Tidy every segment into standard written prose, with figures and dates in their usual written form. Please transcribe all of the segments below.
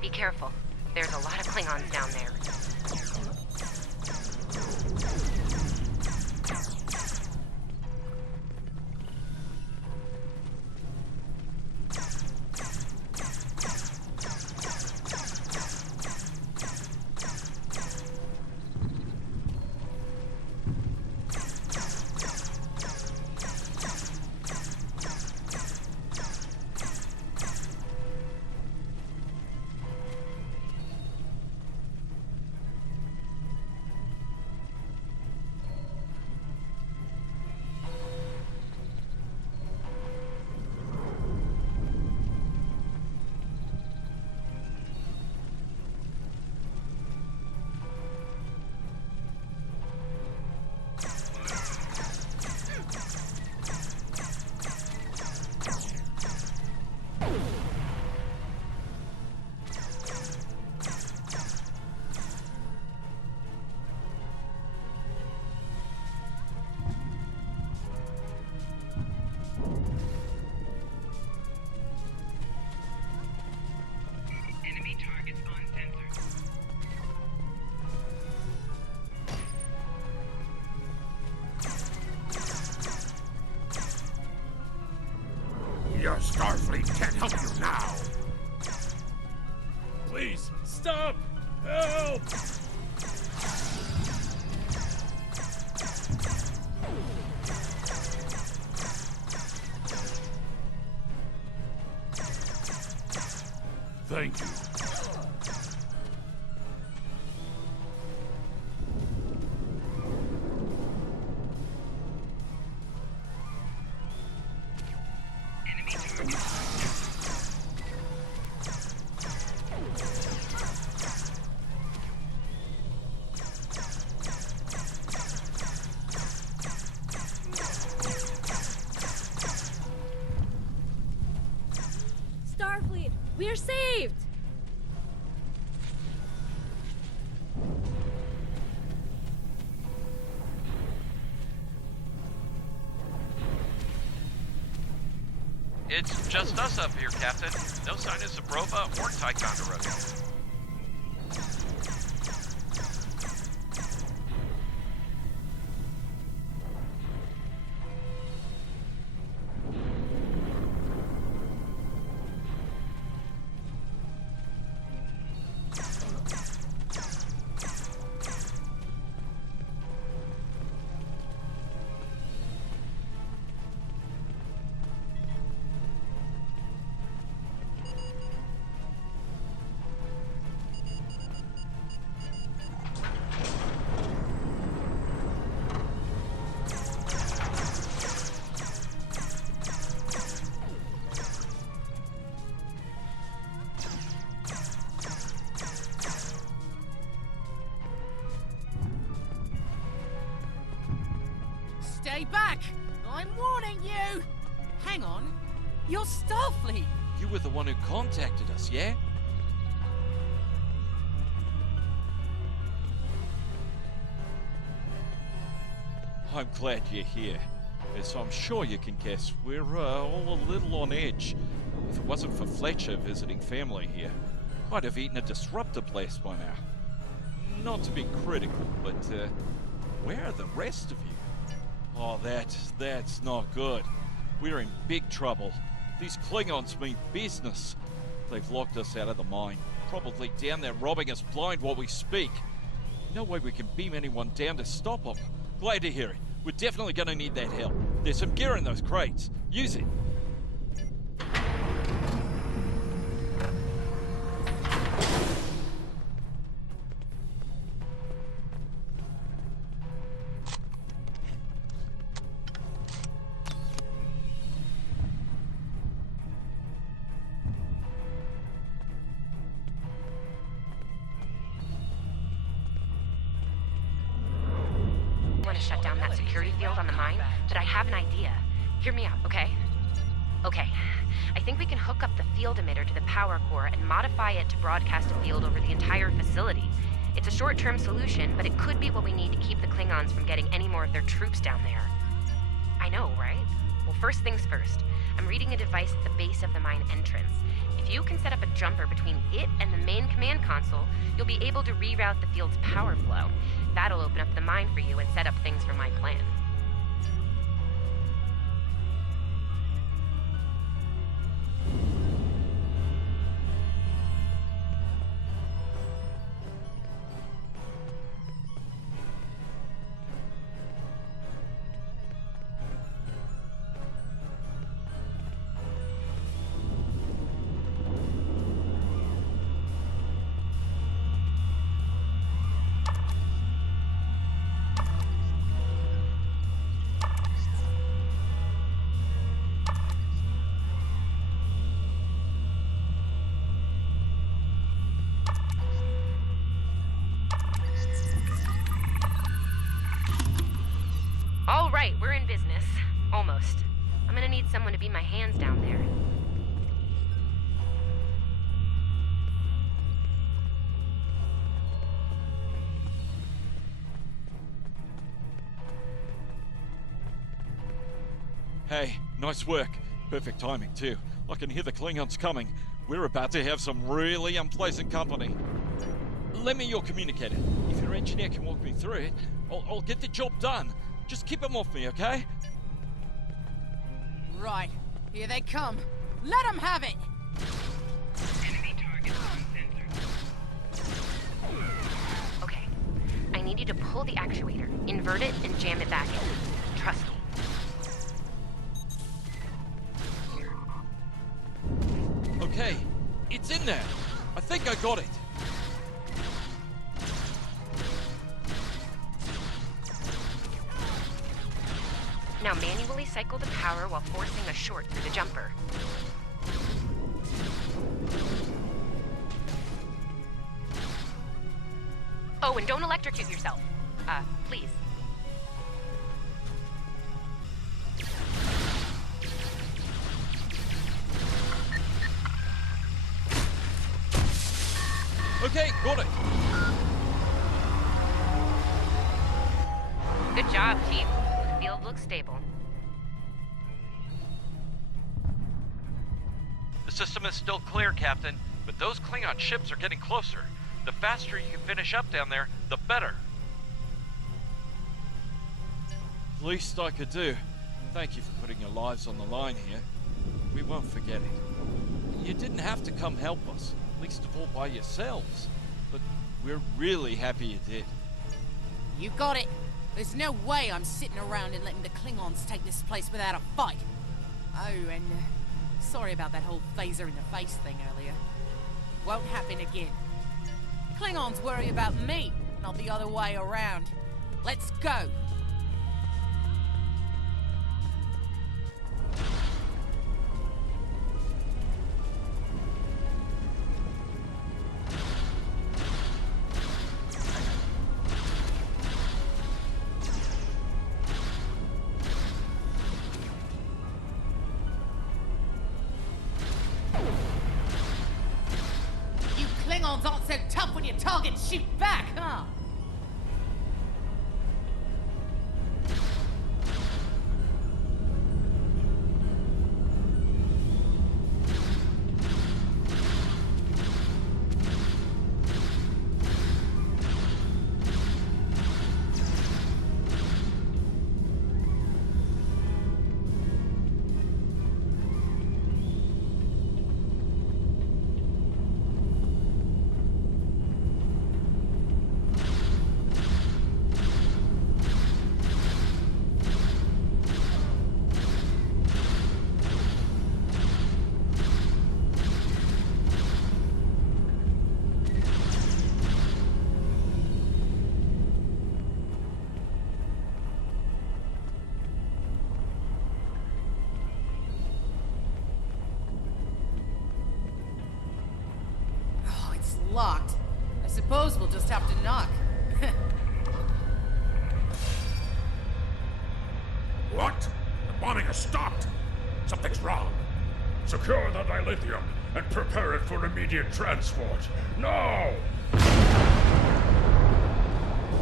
be careful. There's a lot of Klingons down there. Your Starfleet can't help you now! Please, stop! Help! Thank you. Starfleet, we're saved! It's just us up here, Captain. No sign of Sabrova or Ticonderoga. Stay back! I'm warning you! Hang on, you're Starfleet! You were the one who contacted us, yeah? I'm glad you're here. As I'm sure you can guess, we're all a little on edge. If it wasn't for Fletcher visiting family here, I'd have eaten a disruptor blast by now. Not to be critical, but where are the rest of you? Oh, that's not good. We're in big trouble. These Klingons mean business. They've locked us out of the mine. Probably down there robbing us blind while we speak. No way we can beam anyone down to stop them. Glad to hear it. We're definitely going to need that help. There's some gear in those crates. Use it. Want to shut down that security field on the mine, but I have an idea. Hear me out, okay? Okay, I think we can hook up the field emitter to the power core and modify it to broadcast a field over the entire facility. It's a short-term solution, but it could be what we need to keep the Klingons from getting any more of their troops down there. I know, right? Well, first things first. I'm reading a device at the base of the mine entrance. If you can set up a jumper between it and the main command console, you'll be able to reroute the field's power flow. That'll open up the mine for you and set up things for my plan. All right, we're in business. Almost. I'm gonna need someone to be my hands down there. Hey, nice work. Perfect timing, too. I can hear the Klingons coming. We're about to have some really unpleasant company. Lend me your communicator. If your engineer can walk me through it, I'll get the job done. Just keep them off me, okay? Right, here they come. Let them have it! Enemy target uncensored. Okay. I need you to pull the actuator, invert it, and jam it back in. Trust me. Okay, it's in there. I think I got it. Now manually cycle the power while forcing a short through the jumper. Oh, and don't electrocute yourself. Please. Okay, got it. Good job, Chief. The field looks stable. The system is still clear, Captain, but those Klingon ships are getting closer. The faster you can finish up down there, the better. Least I could do. Thank you for putting your lives on the line here. We won't forget it. You didn't have to come help us, least of all by yourselves. But we're really happy you did. You got it. There's no way I'm sitting around and letting the Klingons take this place without a fight. Oh, and sorry about that whole phaser in the face thing earlier. Won't happen again. Klingons worry about me, not the other way around. Let's go. Klingons aren't so tough when your targets shoot back, huh? Locked. I suppose we'll just have to knock. What? The bombing has stopped. Something's wrong. Secure the dilithium and prepare it for immediate transport. Now!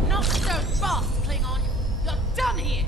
Not so fast, Klingon. You're done here.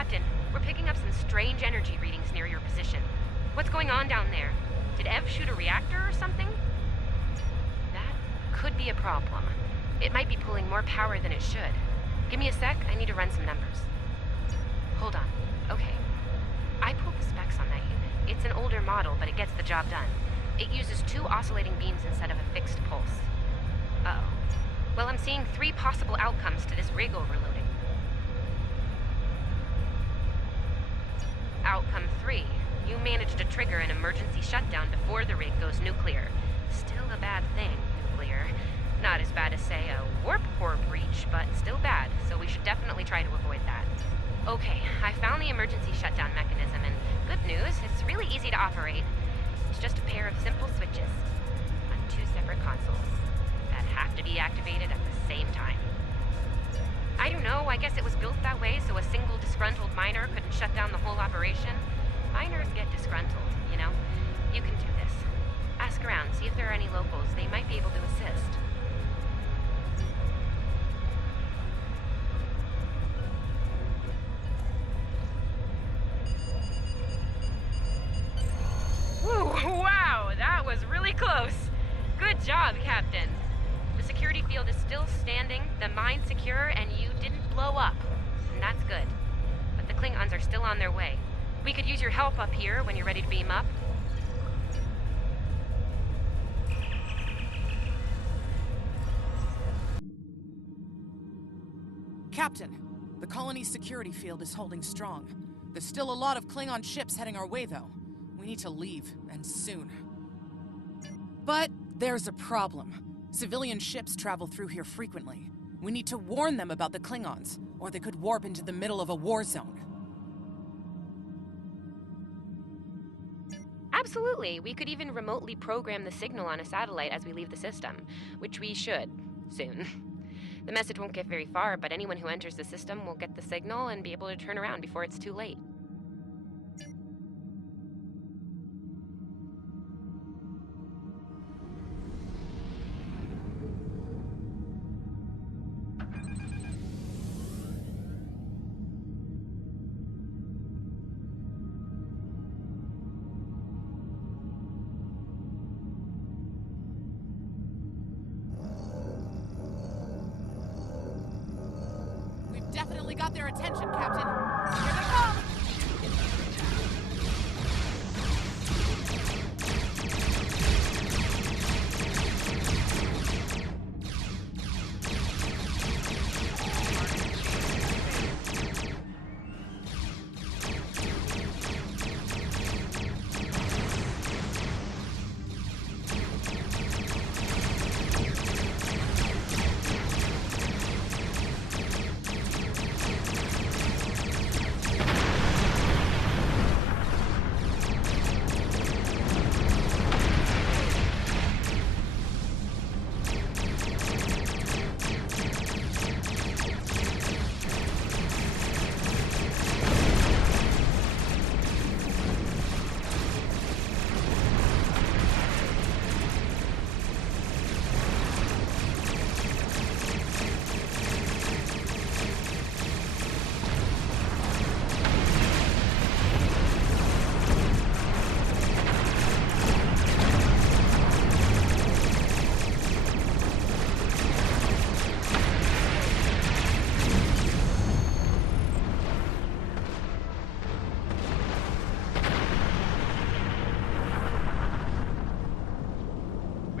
Captain, we're picking up some strange energy readings near your position. What's going on down there? Did Ev shoot a reactor or something? That could be a problem. It might be pulling more power than it should. Give me a sec, I need to run some numbers. Hold on. Okay. I pulled the specs on that unit. It's an older model, but it gets the job done. It uses 2 oscillating beams instead of a fixed pulse. Uh-oh. Well, I'm seeing 3 possible outcomes to this rig overloading. Outcome 3. You managed to trigger an emergency shutdown before the rig goes nuclear. Still a bad thing, nuclear. Not as bad as, say, a warp core breach, but still bad, so we should definitely try to avoid that. Okay, I found the emergency shutdown mechanism, and good news, it's really easy to operate. It's just a pair of simple switches on 2 separate consoles that have to be activated at the same time. I don't know, I guess it was built that way so a single disgruntled miner couldn't shut down the whole operation. Miners get disgruntled, you know? You can do this. Ask around, see if there are any locals. They might be able to assist. Whew, wow, that was really close. Good job, Captain. The security field is still standing, the mine's secure, and you didn't blow up. And that's good. But the Klingons are still on their way. We could use your help up here when you're ready to beam up. Captain, the colony's security field is holding strong. There's still a lot of Klingon ships heading our way, though. We need to leave, and soon. But there's a problem. Civilian ships travel through here frequently. We need to warn them about the Klingons, or they could warp into the middle of a war zone. Absolutely. We could even remotely program the signal on a satellite as we leave the system, which we should, soon. The message won't get very far, but anyone who enters the system will get the signal and be able to turn around before it's too late. Definitely got their attention, Captain. Here they come!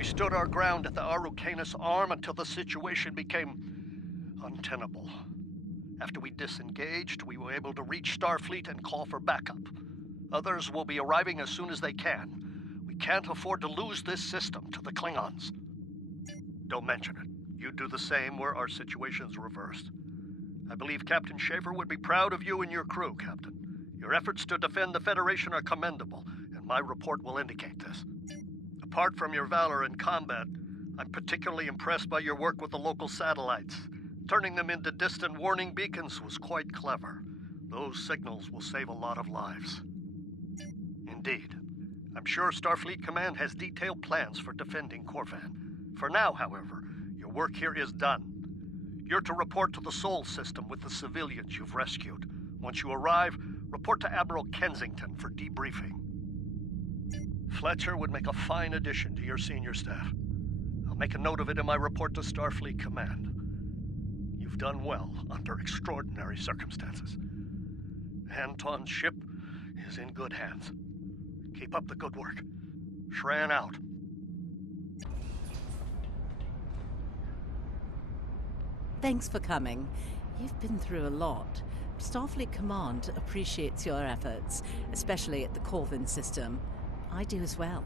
Stood our ground at the Araucanus arm until the situation became untenable. After we disengaged, we were able to reach Starfleet and call for backup. Others will be arriving as soon as they can. We can't afford to lose this system to the Klingons. Don't mention it. You do the same where our situation's reversed. I believe Captain Schaefer would be proud of you and your crew, Captain. Your efforts to defend the Federation are commendable, and my report will indicate this. Apart from your valor in combat, I'm particularly impressed by your work with the local satellites. Turning them into distant warning beacons was quite clever. Those signals will save a lot of lives. Indeed. I'm sure Starfleet Command has detailed plans for defending Corvan. For now, however, your work here is done. You're to report to the Sol system with the civilians you've rescued. Once you arrive, report to Admiral Kensington for debriefing. Fletcher would make a fine addition to your senior staff. I'll make a note of it in my report to Starfleet Command. You've done well under extraordinary circumstances. Anton's ship is in good hands. Keep up the good work. Shran out. Thanks for coming. You've been through a lot. Starfleet Command appreciates your efforts, especially at the Corvin system. I do as well.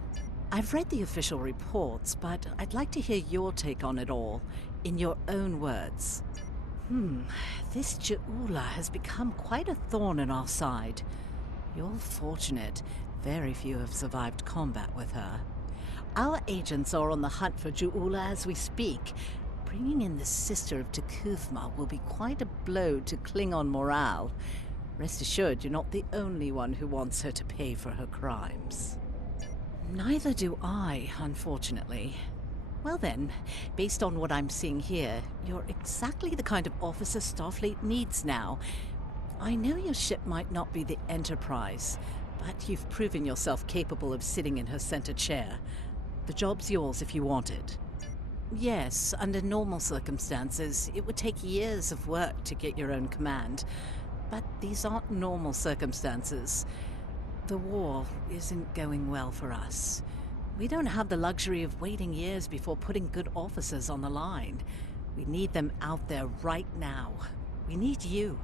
I've read the official reports, but I'd like to hear your take on it all, in your own words. This Ju'ula has become quite a thorn in our side. You're fortunate. Very few have survived combat with her. Our agents are on the hunt for Ju'ula as we speak. Bringing in the sister of T'Kuthma will be quite a blow to Klingon morale. Rest assured, you're not the only one who wants her to pay for her crimes. Neither do I, unfortunately. Well then, based on what I'm seeing here, you're exactly the kind of officer Starfleet needs now. I know your ship might not be the Enterprise, but you've proven yourself capable of sitting in her center chair. The job's yours if you want it. Yes, under normal circumstances, it would take years of work to get your own command. But these aren't normal circumstances. The war isn't going well for us. We don't have the luxury of waiting years before putting good officers on the line. We need them out there right now. We need you.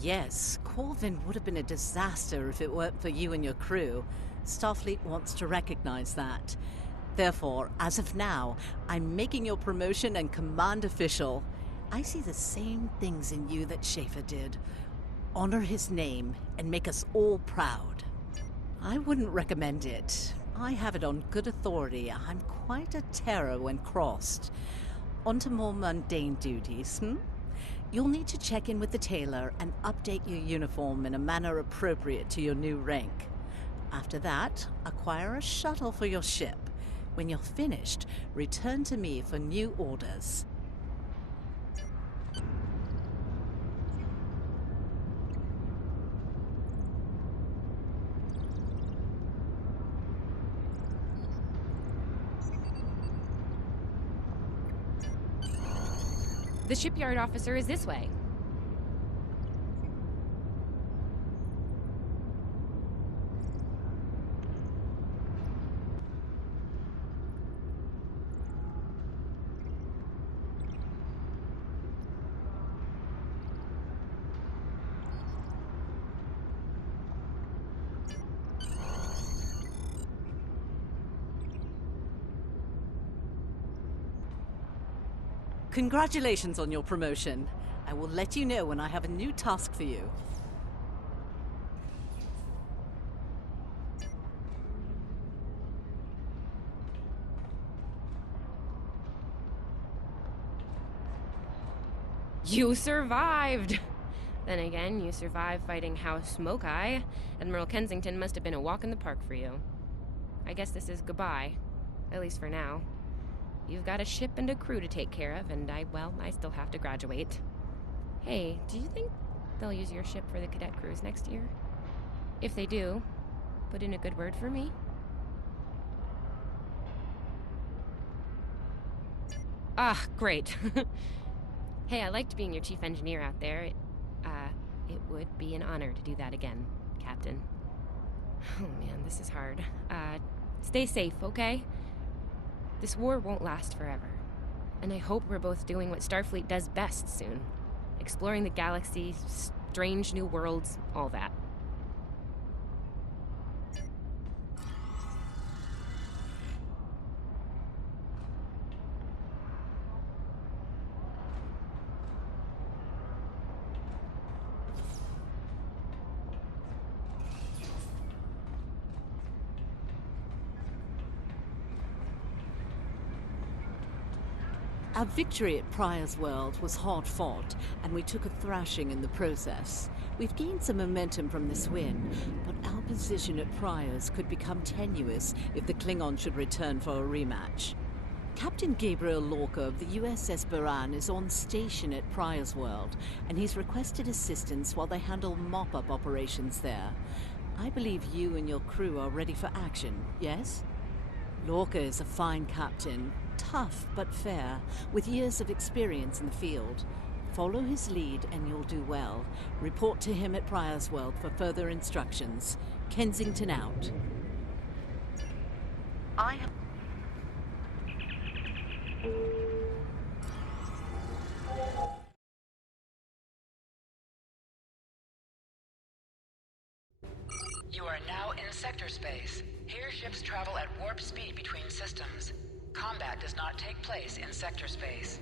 Yes, Corvin would have been a disaster if it weren't for you and your crew. Starfleet wants to recognize that. Therefore, as of now, I'm making your promotion and command official. I see the same things in you that Schaefer did. Honor his name and make us all proud. I wouldn't recommend it. I have it on good authority. I'm quite a terror when crossed. On to more mundane duties, You'll need to check in with the tailor and update your uniform in a manner appropriate to your new rank. After that, acquire a shuttle for your ship. When you're finished, return to me for new orders. The shipyard officer is this way. Congratulations on your promotion. I will let you know when I have a new task for you. You survived! Then again, you survived fighting House Smoke-Eye. Admiral Kensington must have been a walk in the park for you. I guess this is goodbye. At least for now. You've got a ship and a crew to take care of, and I still have to graduate. Hey, do you think they'll use your ship for the cadet cruise next year? If they do, put in a good word for me. Ah, great. Hey, I liked being your chief engineer out there. It would be an honor to do that again, Captain. Oh man, this is hard. Stay safe, okay? This war won't last forever. And I hope we're both doing what Starfleet does best soon. Exploring the galaxy, strange new worlds, all that. Our victory at Pryor's World was hard fought, and we took a thrashing in the process. We've gained some momentum from this win, but our position at Pryor's could become tenuous if the Klingons should return for a rematch. Captain Gabriel Lorca of the USS Baran is on station at Pryor's World, and he's requested assistance while they handle mop-up operations there. I believe you and your crew are ready for action, yes? Lorca is a fine captain, tough but fair, with years of experience in the field. Follow his lead and you'll do well. Report to him at Pryor's World for further instructions. Kensington out. I have... You are now in sector space. Here ships travel at warp speed between systems. Combat does not take place in sector space.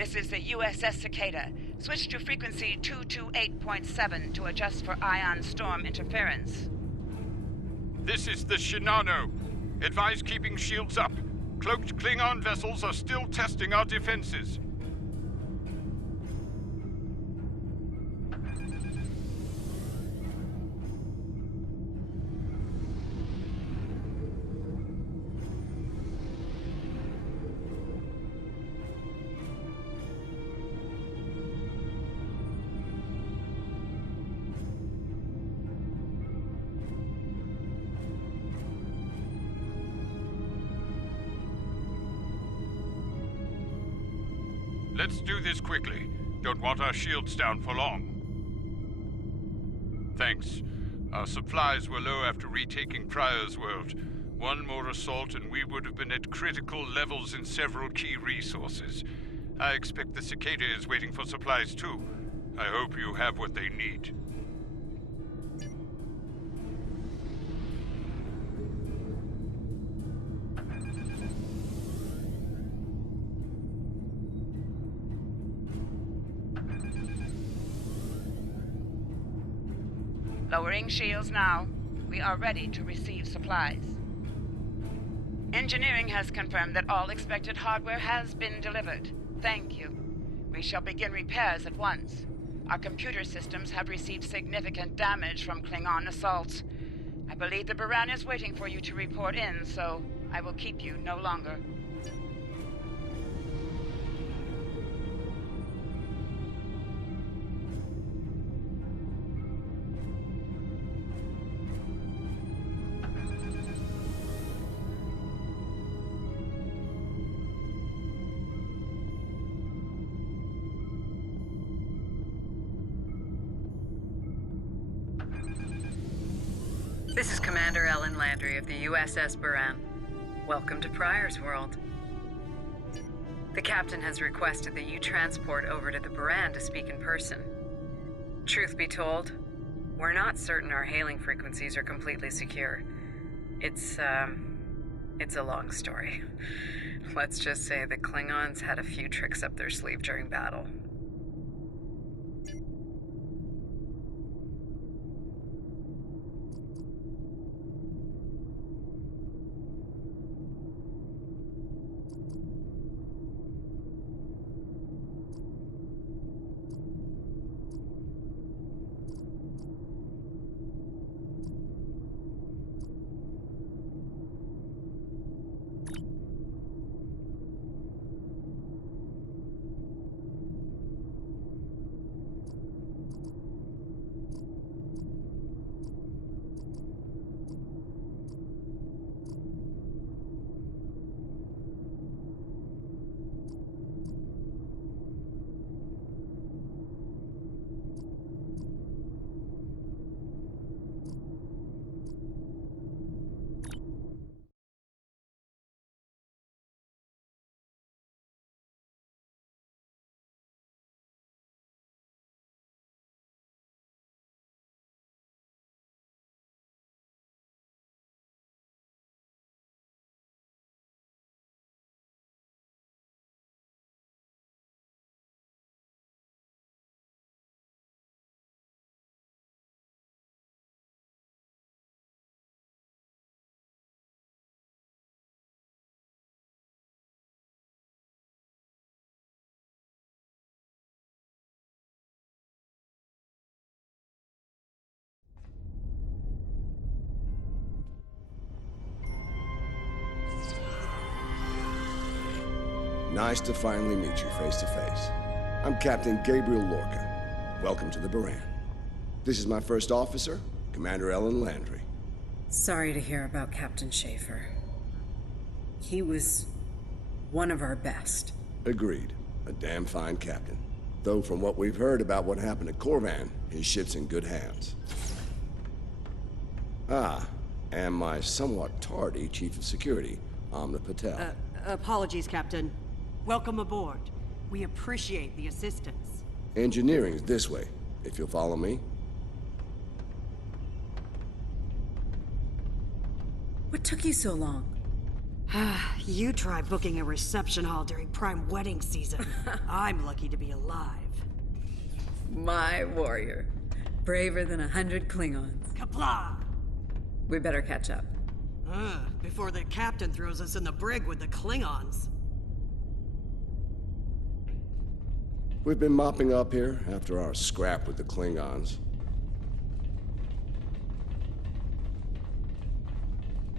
This is the USS Cicada. Switch to frequency 228.7 to adjust for ion storm interference. This is the Shinano. Advise keeping shields up. Cloaked Klingon vessels are still testing our defenses. Let's do this quickly. Don't want our shields down for long. Thanks. Our supplies were low after retaking Pryor's world. One more assault and we would have been at critical levels in several key resources. I expect the cicada is waiting for supplies too. I hope you have what they need. Lowering shields now. We are ready to receive supplies. Engineering has confirmed that all expected hardware has been delivered. Thank you. We shall begin repairs at once. Our computer systems have received significant damage from Klingon assaults. I believe the Baran is waiting for you to report in, so I will keep you no longer. This is Commander Ellen Landry of the USS Baran. Welcome to Pryor's world. The captain has requested that you transport over to the Baran to speak in person. Truth be told, we're not certain our hailing frequencies are completely secure. It's a long story. Let's just say the Klingons had a few tricks up their sleeve during battle. Nice to finally meet you face to face. I'm Captain Gabriel Lorca. Welcome to the Baran. This is my first officer, Commander Ellen Landry. Sorry to hear about Captain Schaefer. He was one of our best. Agreed. A damn fine captain. Though from what we've heard about what happened at Corvan, his ship's in good hands. Ah, and my somewhat tardy Chief of Security, Amna Patel. Apologies, Captain. Welcome aboard. We appreciate the assistance. Engineering's this way, if you'll follow me. What took you so long? You try booking a reception hall during prime wedding season. I'm lucky to be alive. My warrior. Braver than 100 Klingons. Kapla! We better catch up. Before the captain throws us in the brig with the Klingons. We've been mopping up here after our scrap with the Klingons.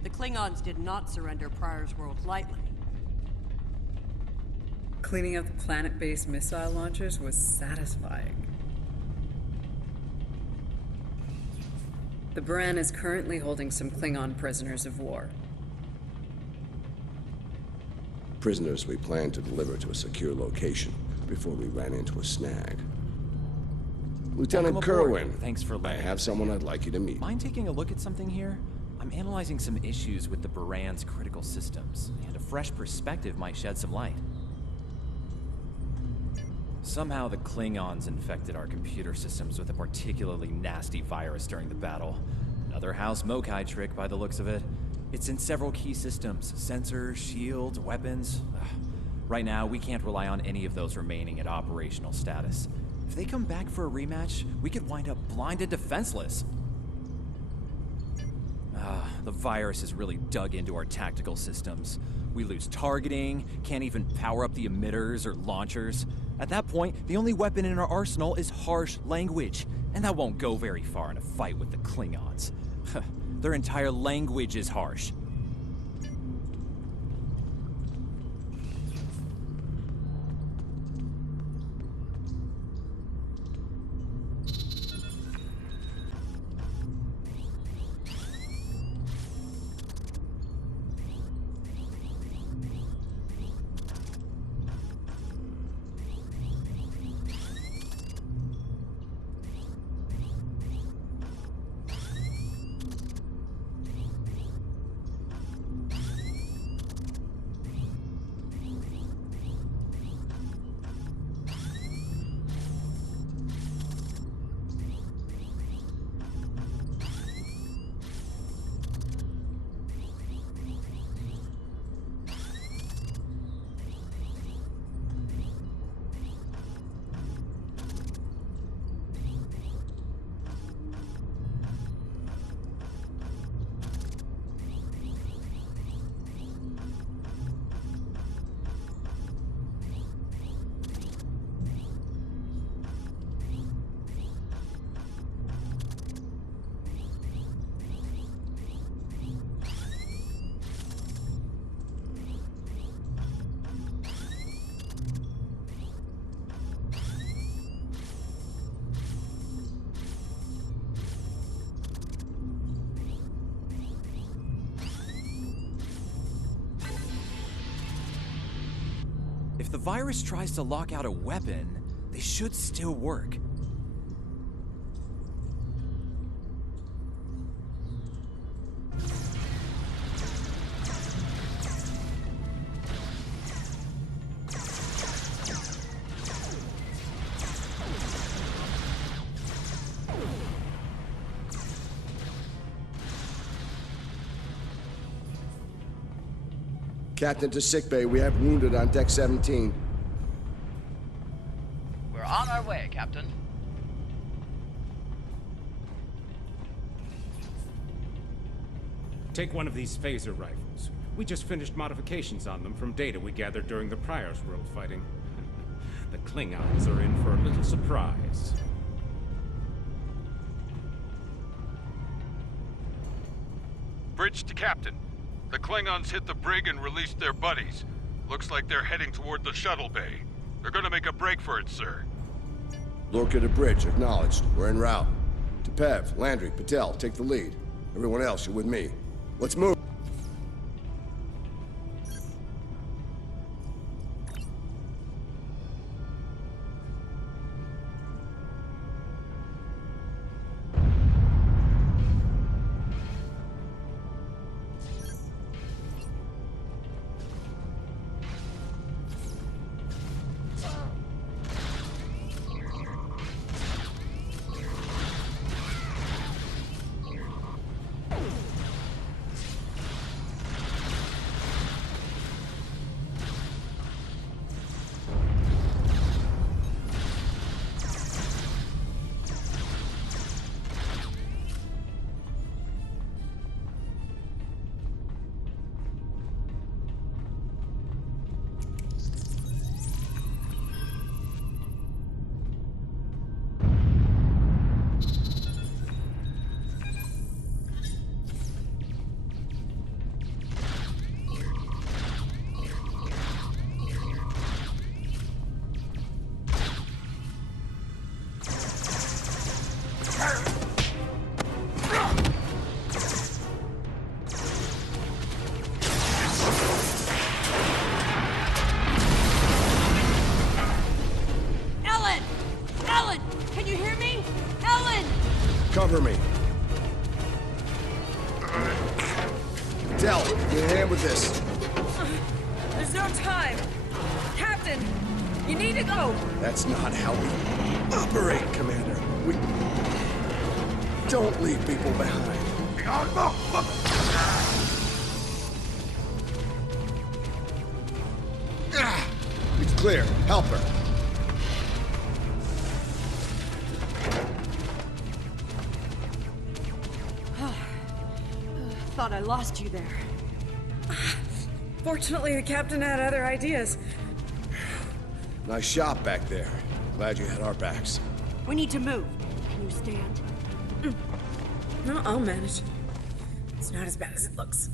The Klingons did not surrender Pryor's world lightly. Cleaning up the planet-based missile launchers was satisfying. The Baran is currently holding some Klingon prisoners of war. Prisoners we plan to deliver to a secure location. before we ran into a snag. Welcome Lieutenant aboard. Kerwin, Thanks for I letting have us someone in. I'd like you to meet. Mind taking a look at something here? I'm analyzing some issues with the Baran's critical systems, and a fresh perspective might shed some light. Somehow the Klingons infected our computer systems with a particularly nasty virus during the battle. Another House Mokai trick by the looks of it. It's in several key systems: sensors, shields, weapons. Right now, we can't rely on any of those remaining at operational status. If they come back for a rematch, we could wind up blind and defenseless. The virus has really dug into our tactical systems. We lose targeting, can't even power up the emitters or launchers. At that point, the only weapon in our arsenal is harsh language, and that won't go very far in a fight with the Klingons. Their entire language is harsh. If the virus tries to lock out a weapon, they should still work. Captain to sickbay, we have wounded on deck 17. We're on our way, Captain. Take one of these phaser rifles. We just finished modifications on them from data we gathered during the Prior's World fighting. The Klingons are in for a little surprise. Bridge to Captain. The Klingons hit the brig and released their buddies. Looks like they're heading toward the shuttle bay. They're gonna make a break for it, sir. Lorca to bridge, acknowledged. We're en route. To Pev, Landry, Patel, take the lead. Everyone else, you're with me. Let's move. Cover me. Del, give me a hand with this. There's no time. Captain, you need to go. That's not how we operate, Commander. We don't leave people behind. It's clear. Help her. Thought I lost you there. Fortunately, the captain had other ideas. Nice shot back there. Glad you had our backs. We need to move. Can you stand? No, I'll manage. It's not as bad as it looks.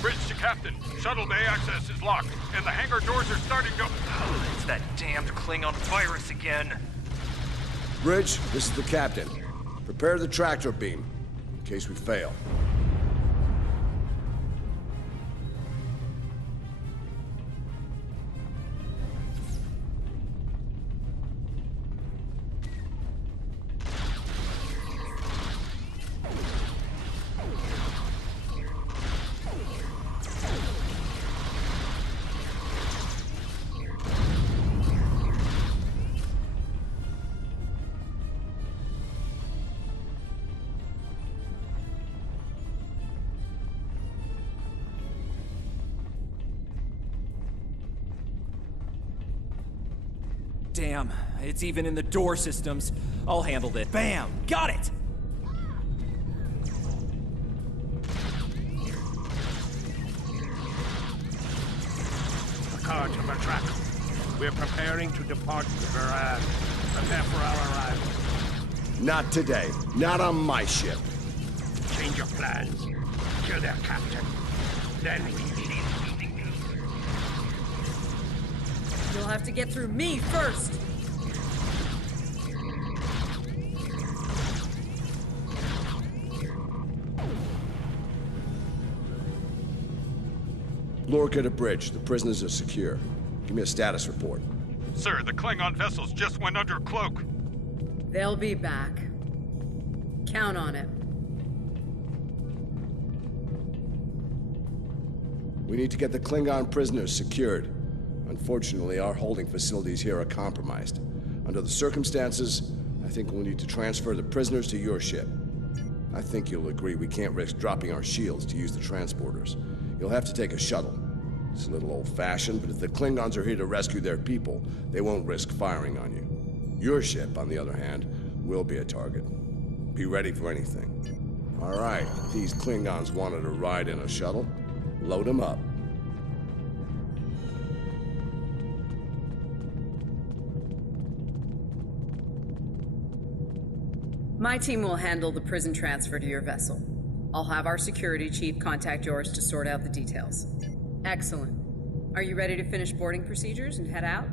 Bridge to Captain. Shuttle bay access is locked, and the hangar doors are starting to... It's that damned Klingon virus again. Bridge, this is the captain. Prepare the tractor beam, in case we fail. Damn, it's even in the door systems. I'll handle it. Bam! Got it! Car to the track. We're preparing to depart the Baran. Prepare for our arrival. Not today. Not on my ship. Change your plans. Kill their captain. Then we leave. You'll have to get through me first. Lorca to bridge. The prisoners are secure. Give me a status report. Sir, the Klingon vessels just went under cloak. They'll be back. Count on it. We need to get the Klingon prisoners secured. Unfortunately, our holding facilities here are compromised. Under the circumstances, I think we'll need to transfer the prisoners to your ship. I think you'll agree we can't risk dropping our shields to use the transporters. You'll have to take a shuttle. It's a little old-fashioned, but if the Klingons are here to rescue their people, they won't risk firing on you. Your ship, on the other hand, will be a target. Be ready for anything. All right, these Klingons wanted a ride in a shuttle. Load them up. My team will handle the prison transfer to your vessel. I'll have our security chief contact yours to sort out the details. Excellent. Are you ready to finish boarding procedures and head out?